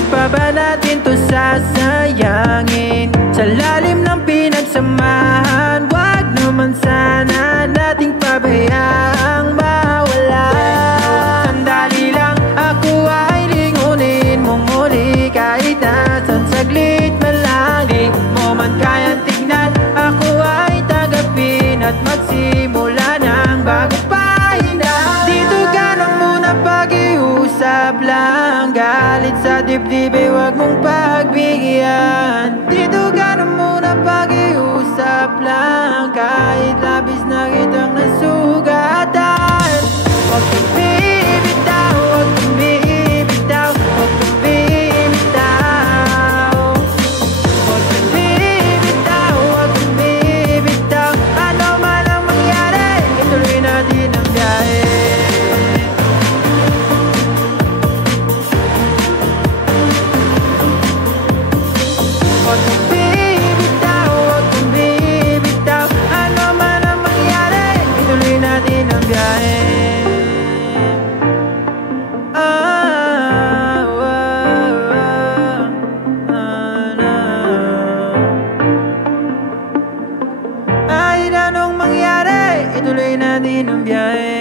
Bakit pa ba natin to sasayangin? Sa lalim ng pinagsamahan, wag naman sana nating pabayaang mawala. Sandali lang, ako ay lingunin mong muli. Kahit nasan saglit man lang, di mo man kayang tignan, ako ay tagapin at magsimula ng bagong pahina. Dito ka nang muna, pag-iusap lang. Galit sa dibdib ay wag mong pagbigyan. Dito ka nang muna, pag-iusap lang. Kahit labis na kitang nasugatan, wag kang bibitaw, wag kang bibitaw, wag kang bibitaw. Wag kang bibitaw, wag kang bibitaw. Ano man ang mangyari, ituloy natin ang biyahe. Wag kang bibitaw, wag kang bibitaw. Ano man ang mangyari, ituloy natin ang biyahe. Kahit anong mangyari, ituloy natin ang biyahe.